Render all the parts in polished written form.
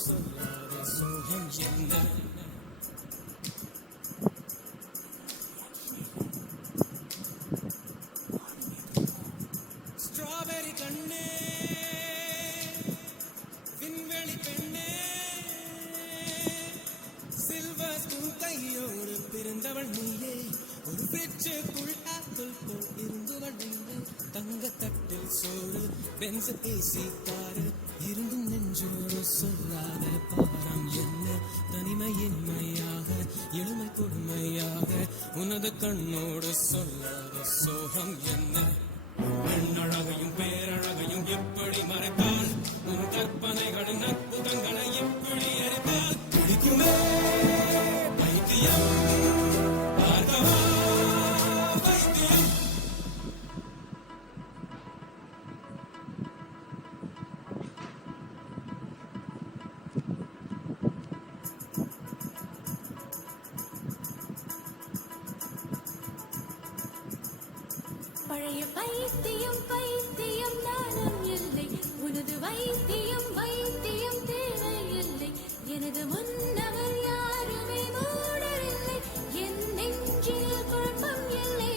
சொல்லாத சோகம் என்ன? ஸ்ட்ராபெரி கண்ணே, விண்வெளி பெண்ணே, சில்வர் ஸ்பூன் கையோடு பிறந்தவள் நீயே, ஒரு பிரிட்ஜுக்குள் ஆப்பிள் போல் இருந்தவள் நீயே, தங்கத்தட்டில் சோறு பென்ச ஏசி காரு இருந்தும் நெஞ்சோடு சொல்லாத பாரம் என்ன? தனிமையின்மையாக எளிமை கொடுமையாக உனது கண்ணோடு சொல்லாத சோகம் என்ன? பெண்ணழகையும் பேரழகையும் எப்படி மறைத்தால், உன் கற்பனைகளின் அற்புதங்களை எப்படி அறிந்தால்? பிடிக்குமே பைத்தியம், பார்க்கவா பைத்தியம். பழைய பைத்தியம் பைத்தியம் நானும் இல்லை, உனது வைத்தியம் வைத்தியம் தேவையில்லை, எனது முன்னவர் யாருமே மூடரில்லை, என் நெஞ்சில் குழப்பம் இல்லை,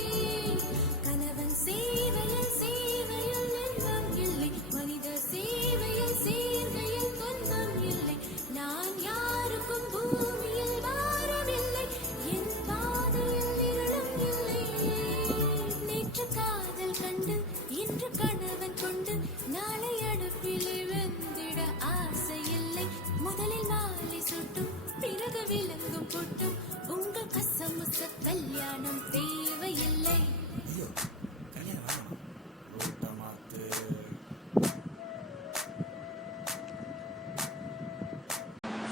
கணவன் சேவையில் சேவையில் இன்பம் இல்லை, மனித சேவையில் சேர்வையில் துன்பம் இல்லை, நான் யாருக்கும் பூமியில் வாரமில்லை, என் பாதையில் இருளும் இல்லை, நேற்று காதல் கண்டு இன்று கணவன் கொண்டு நாளை அடுப்பிலே வெந்திட ஆசை இல்லை, முதலில் மாலை சுட்டும் பிறகு விலங்கும் பொட்டும் உங்கள் கசமுச கல்யாணம் தேவையில்லை.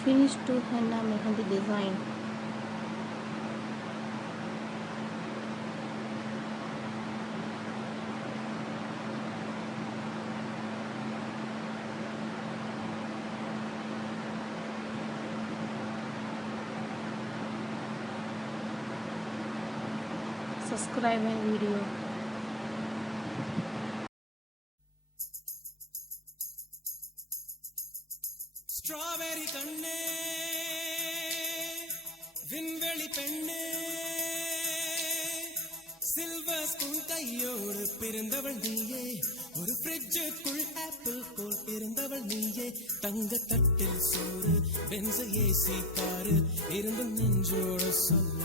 Finish to henna mehendi design. Subscribe my video. Strawberry கண்ணே, விண்வெளி பெண்ணே, சில்வர் ஸ்பூன் கையோடு பிறந்தவள் நீயே, ஒரு பிரிட்ஜுக்குள் ஆப்பிள் போல் இருந்தவள் நீயே, தங்கத்தட்டில் சோறு பென்ச ஏசி காரு இருந்தும் நெஞ்சோடு சொல்ல